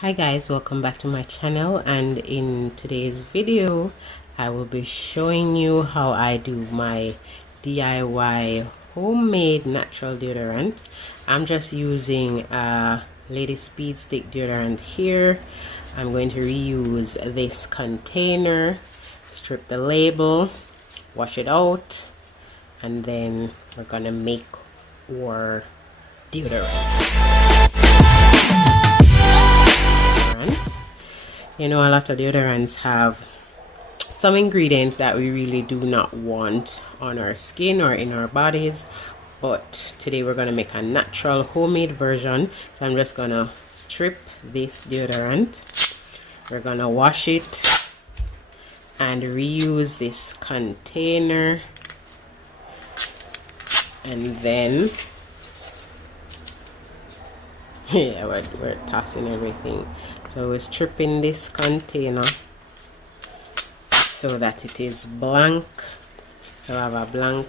Hi guys, welcome back to my channel, and in today's video I will be showing you how I do my DIY homemade natural deodorant. I'm just using a Lady Speed Stick deodorant here. I'm going to reuse this container, strip the label, wash it out, and then we're gonna make our deodorant. You know, a lot of deodorants have some ingredients that we really do not want on our skin or in our bodies, but today we're going to make a natural homemade version. So I'm just going to strip this deodorant, we're going to wash it and reuse this container, and then yeah, we're tossing everything. So we're stripping this container so that it is blank. So I have a blank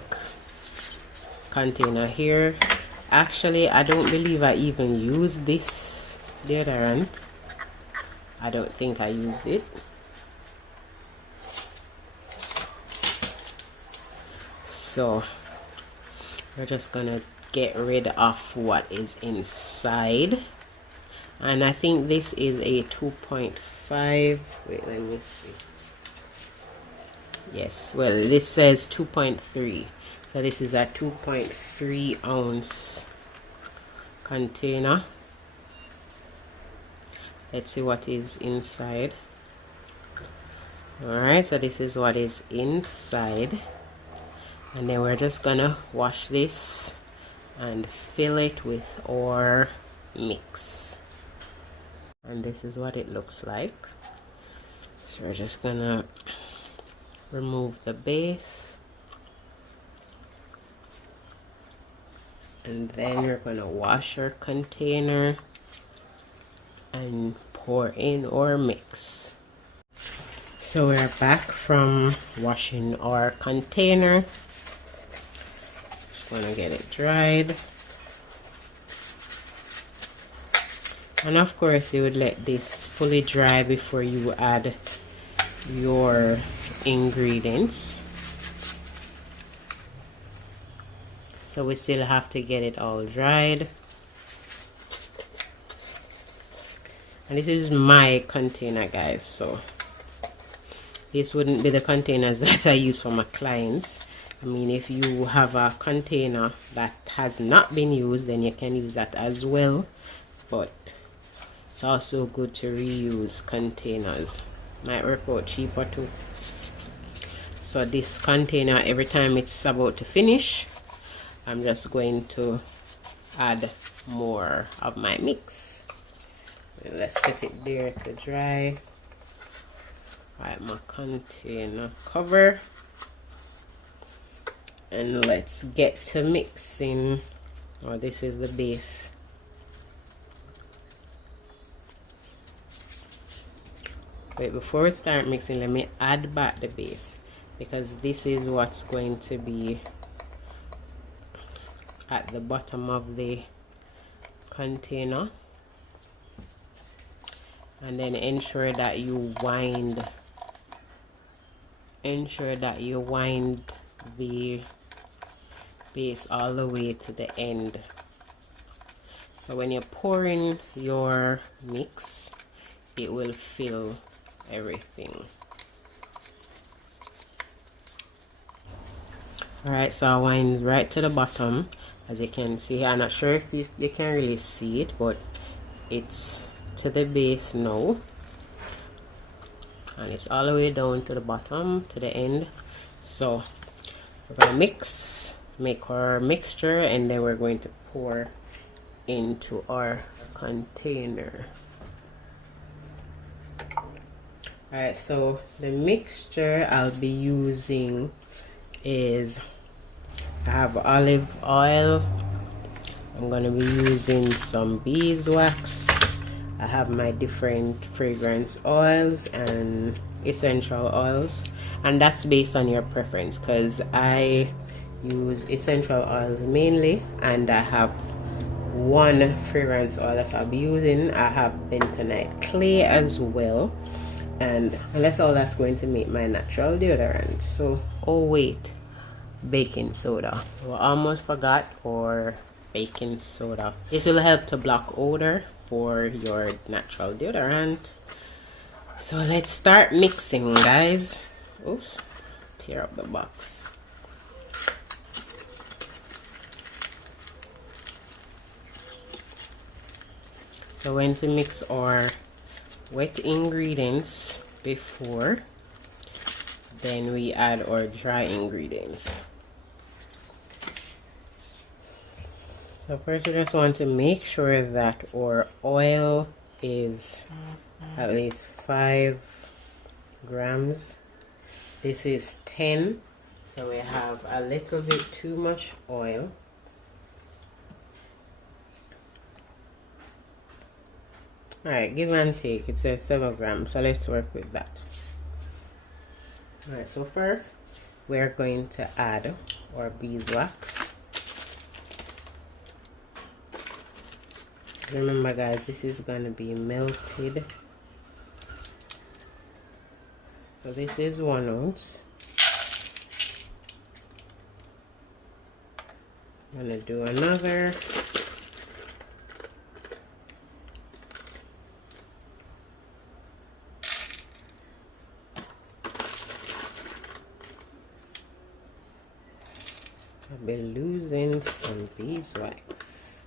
container here. Actually, I don't believe I even used this deodorant. I don't think I used it. So we're just gonna get rid of what is inside. And I think this is a 2.5. Wait, let me see. Yes, well, this says 2.3. So this is a 2.3 ounce container. Let's see what is inside. Alright, so this is what is inside. And then we're just gonna wash this and fill it with our mix. And this is what it looks like. So we're just gonna remove the base, and then we're gonna wash our container and pour in our mix. So we're back from washing our container. Just gonna get it dried. And of course you would let this fully dry before you add your ingredients. So we still have to get it all dried. And this is my container, guys, so this wouldn't be the containers that I use for my clients. I mean, if you have a container that has not been used, then you can use that as well, but it's also good to reuse containers. Might work out cheaper too. So this container, every time it's about to finish, I'm just going to add more of my mix. Let's set it there to dry. Alright, my container cover, and let's get to mixing. Oh, this is the base. Wait, before we start mixing, let me add back the base, because this is what's going to be at the bottom of the container. And then ensure that you wind the base all the way to the end. So when you're pouring your mix, it will fill everything. Alright, so I wind right to the bottom. As you can see, I'm not sure if you can really see it, but it's to the base now, and it's all the way down to the bottom, to the end. So we're gonna make our mixture, and then we're going to pour into our container. Alright, so the mixture I'll be using is, I have olive oil, I'm going to be using some beeswax, I have my different fragrance oils and essential oils, and that's based on your preference, because I use essential oils mainly, and I have one fragrance oil that I'll be using. I have bentonite clay as well, and that's all that's going to make my natural deodorant. So, oh wait, baking soda. I almost forgot, or baking soda. This will help to block odor for your natural deodorant. So let's start mixing, guys. Oops, tear up the box. So we're going to mix our wet ingredients before, then we add our dry ingredients. So first we just want to make sure that our oil is at least 5 grams. This is 10, so we have a little bit too much oil. Alright, give and take. It says 7 grams, so let's work with that. Alright, so first we're going to add our beeswax. Remember, guys, this is going to be melted. So this is 1 ounce. I'm going to do another. I've been losing some beeswax.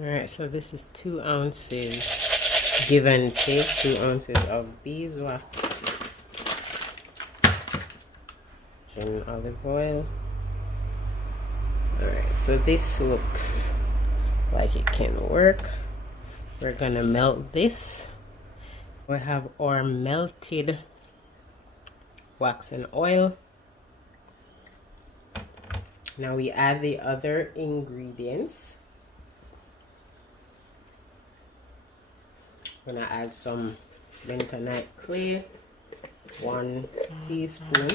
Alright, so this is 2 ounces, give and take, 2 ounces of beeswax and olive oil. Alright, so this looks like it can work. We're gonna melt this. We have our melted wax and oil. Now we add the other ingredients. I'm gonna add some bentonite clay, 1 teaspoon.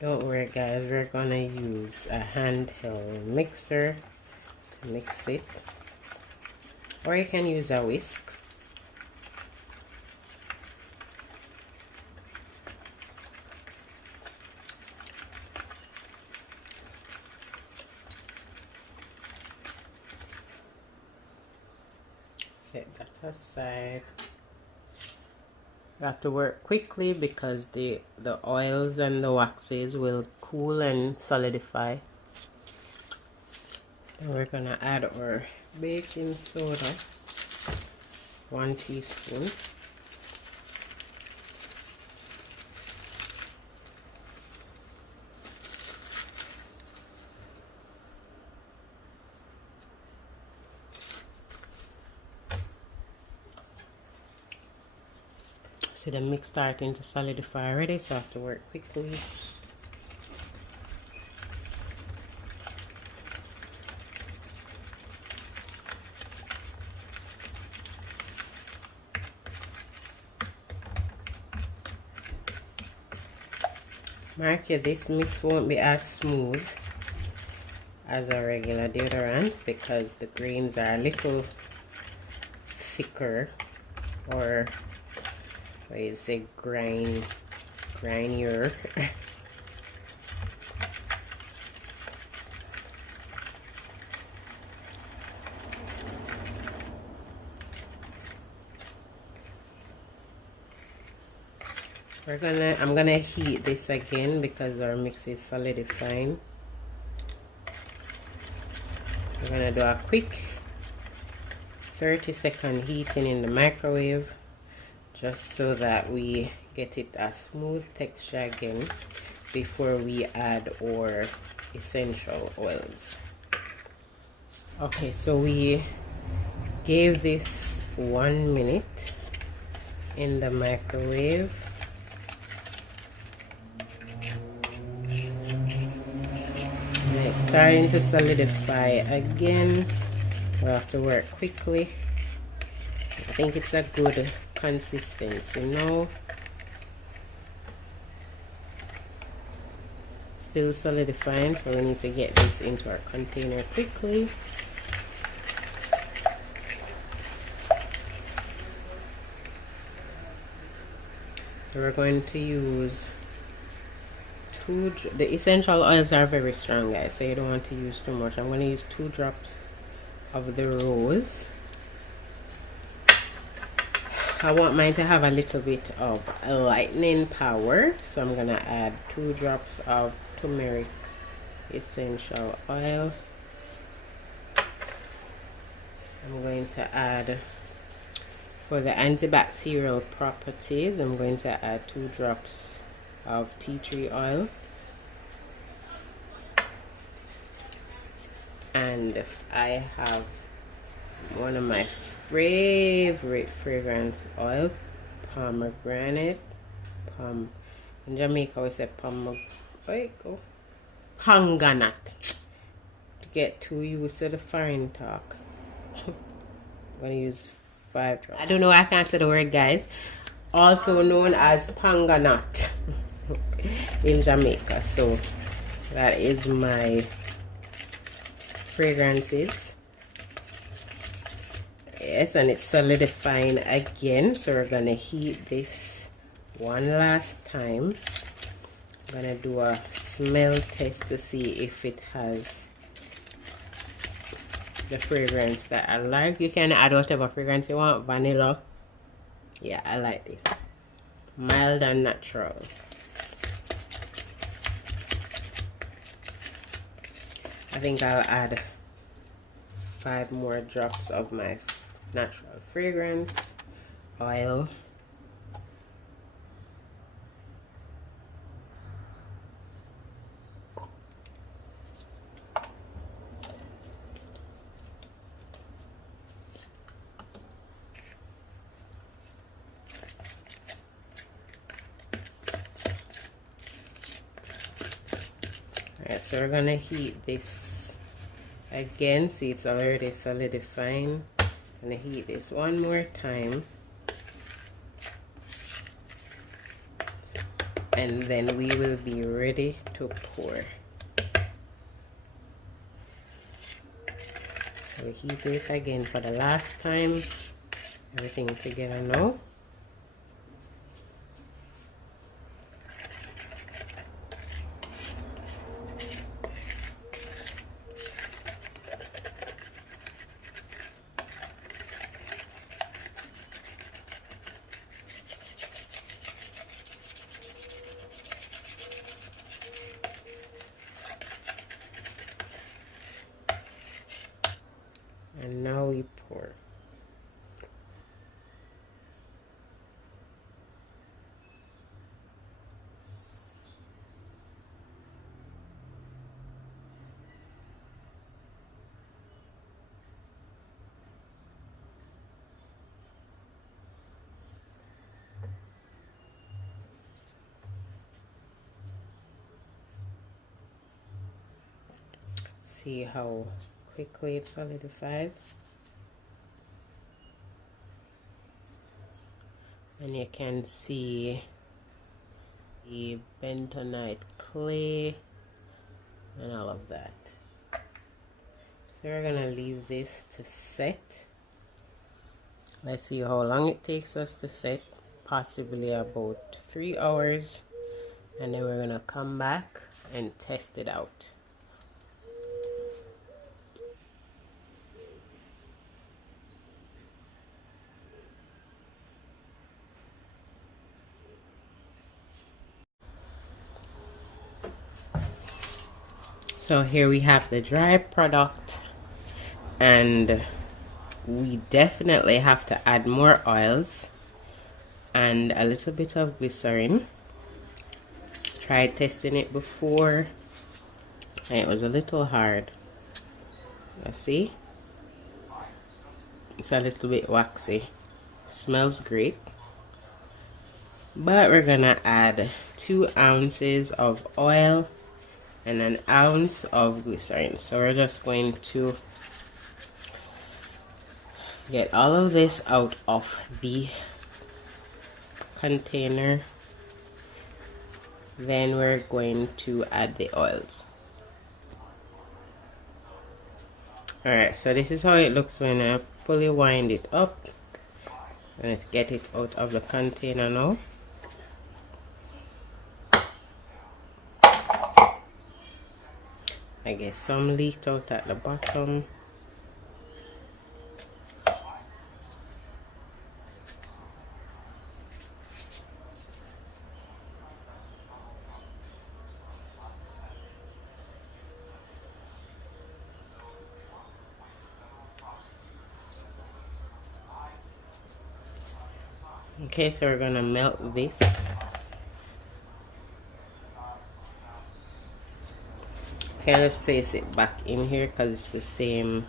Don't worry, guys, we're gonna use a handheld mixer to mix it, or you can use a whisk. Set that aside. You have to work quickly because the oils and the waxes will cool and solidify. And we're gonna add our baking soda, 1 teaspoon. See the mix starting to solidify already, so I have to work quickly. Mark you, this mix won't be as smooth as a regular deodorant because the grains are a little thicker, or what do you say, grinier. I'm gonna heat this again because our mix is solidifying. We're gonna do a quick 30-second heating in the microwave, just so that we get it a smooth texture again before we add our essential oils. Okay, so we gave this 1 minute in the microwave. And it's starting to solidify again, so I have to work quickly. I think it's a good consistency now. Still solidifying, so we need to get this into our container quickly. So we're going to use the essential oils are very strong, guys, so you don't want to use too much. I'm going to use 2 drops of the rose. I want mine to have a little bit of lightening power, so I'm going to add 2 drops of turmeric essential oil. I'm going to add, for the antibacterial properties, I'm going to add 2 drops of tea tree oil. And I have one of my favorite fragrance oil, pomegranate. In Jamaica we say panganat. To get too used to the foreign talk, I'm gonna use 5 drops. I don't know, I can't say the word, guys. Also known as panganat in Jamaica. So that is my fragrances. Yes, and it's solidifying again, so we're gonna heat this one last time. I'm gonna do a smell test to see if it has the fragrance that I like. You can add whatever fragrance you want. Vanilla, yeah, I like this. Mild and natural. I think I'll add 5 more drops of my natural fragrance oil. Alright, so we're gonna heat this again. See, it's already solidifying. I'm gonna heat this one more time, and then we will be ready to pour. So we heat it again for the last time. Everything together now. And now we pour. See how quickly it solidifies. And you can see the bentonite clay and all of that. So we're gonna leave this to set. Let's see how long it takes us to set. Possibly about 3 hours, and then we're gonna come back and test it out. So here we have the dry product, and we definitely have to add more oils and a little bit of glycerin. Tried testing it before and it was a little hard. Let's see, it's a little bit waxy. Smells great. but we're gonna add 2 ounces of oil and 1 ounce of glycerin. So we're just going to get all of this out of the container. Then we're going to add the oils. Alright, so this is how it looks when I fully wind it up. Let's get it out of the container now. I get some leaked out at the bottom. Okay, so we're gonna melt this. Okay, let's place it back in here because it's the same.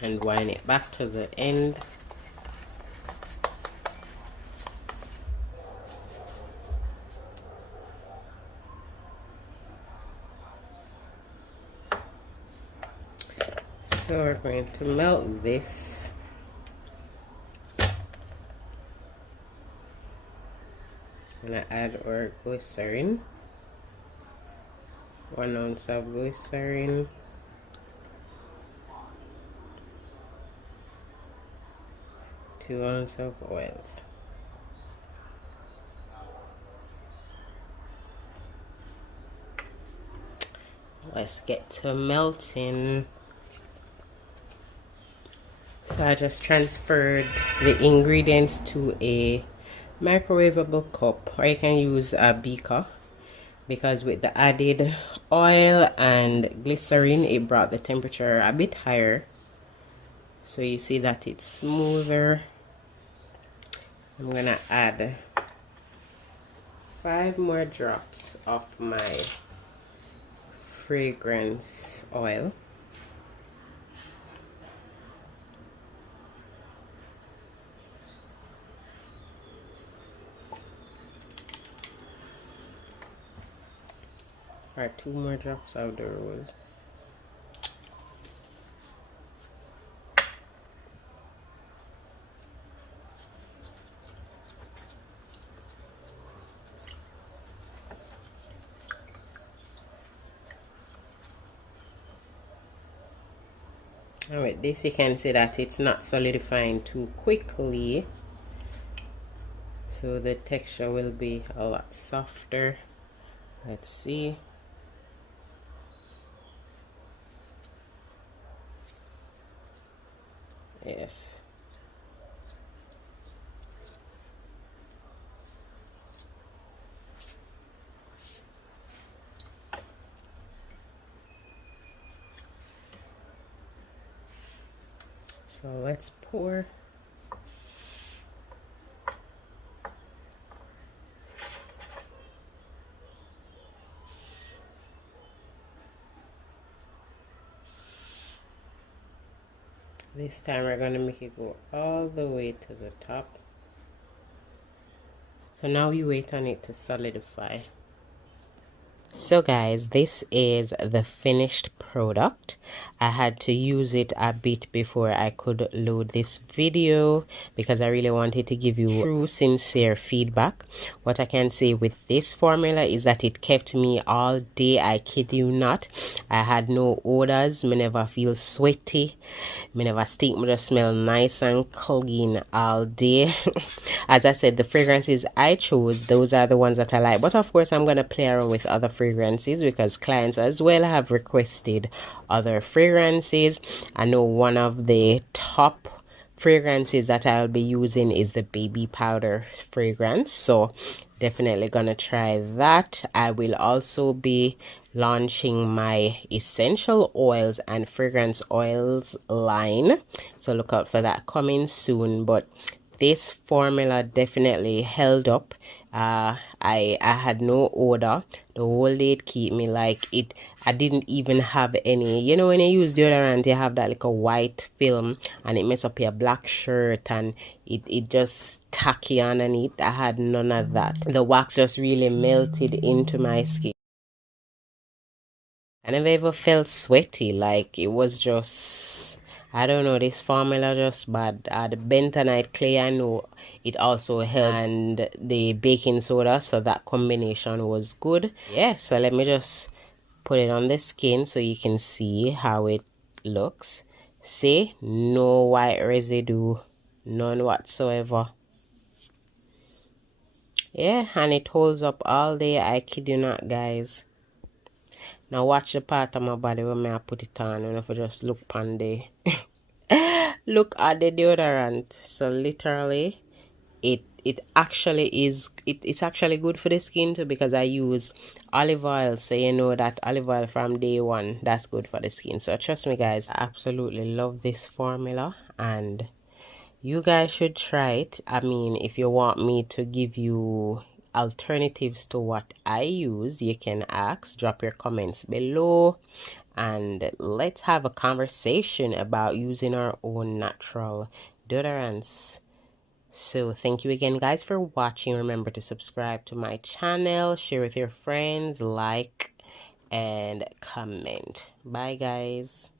And wind it back to the end. So we're going to melt this. I'm gonna add our glycerin. 1 ounce of glycerin. 2 ounces of oils. Let's get to melting. So I just transferred the ingredients to a microwavable cup, or you can use a beaker, because with the added oil and glycerin it brought the temperature a bit higher. So you see that it's smoother. I'm gonna add 5 more drops of my fragrance oil. Or 2 more drops of the rose. And with this you can see that it's not solidifying too quickly, so the texture will be a lot softer. Let's see. Yes. So let's pour. This time we're going to make it go all the way to the top. So now we wait on it to solidify. So guys, this is the finished product. I had to use it a bit before I could load this video because I really wanted to give you true, sincere feedback. What I can say with this formula is that it kept me all day. I kid you not. I had no odors. Me never feel sweaty. Me never stink. Me just smell nice and clean all day. As I said, the fragrances I chose, those are the ones that I like. But of course, I'm going to play around with other fragrances because clients as well have requested other fragrances. I know one of the top fragrances that I'll be using is the baby powder fragrance, so definitely gonna try that. I will also be launching my essential oils and fragrance oils line, so look out for that coming soon. But this formula definitely held up. I had no odor the whole day. It keep me like it. I didn't even have any, you know, when you use deodorant you have that like a white film and it mess up your black shirt and it just tacky underneath. I had none of that. The wax just really melted into my skin. I never ever felt sweaty. Like it was just, I don't know, this formula just bad. The bentonite clay, I know it also helped, and the baking soda, so that combination was good. Yeah, so let me just put it on the skin so you can see how it looks. See, no white residue, none whatsoever. Yeah, and it holds up all day. I kid you not, guys. Now watch the part of my body when I put it on, and if I just look on the look at the deodorant. So literally it actually is, it's actually good for the skin too, because I use olive oil, so you know that olive oil from day one, that's good for the skin. So trust me guys, I absolutely love this formula and you guys should try it. I mean, if you want me to give you alternatives to what I use, you can ask, drop your comments below, and let's have a conversation about using our own natural deodorants. So thank you again guys for watching. Remember to subscribe to my channel, share with your friends, like and comment. Bye guys.